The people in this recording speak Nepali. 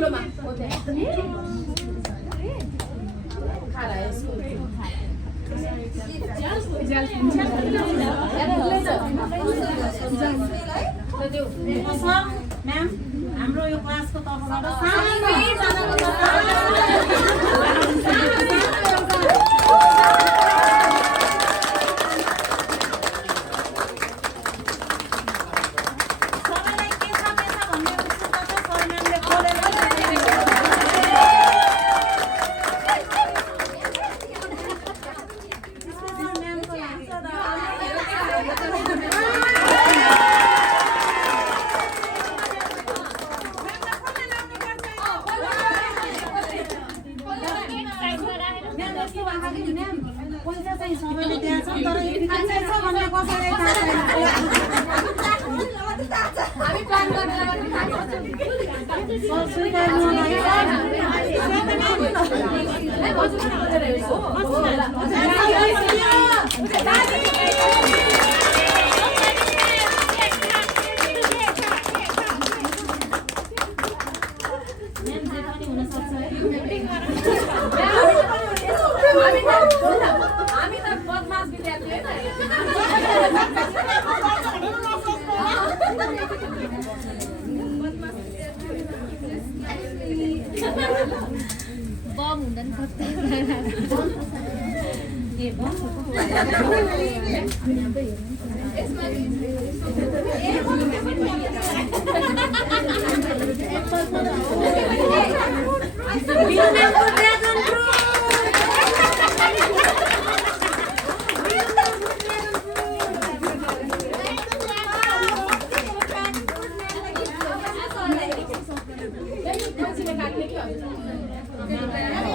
सोलोमा खाला यसको म्याम हाम्रो यो क्लासको तर्फबाट पैसा चाहिँ सबैले दिन्छ तर यो किन छ भन्ने कसैलाई थाहा छैन हामी प्लान गर्नुलाई थाहा छ स्वीकार गर्नुलाई हामी त बदमास विद्यार्थी हैन बम हुँदैन कतै के बम यसमा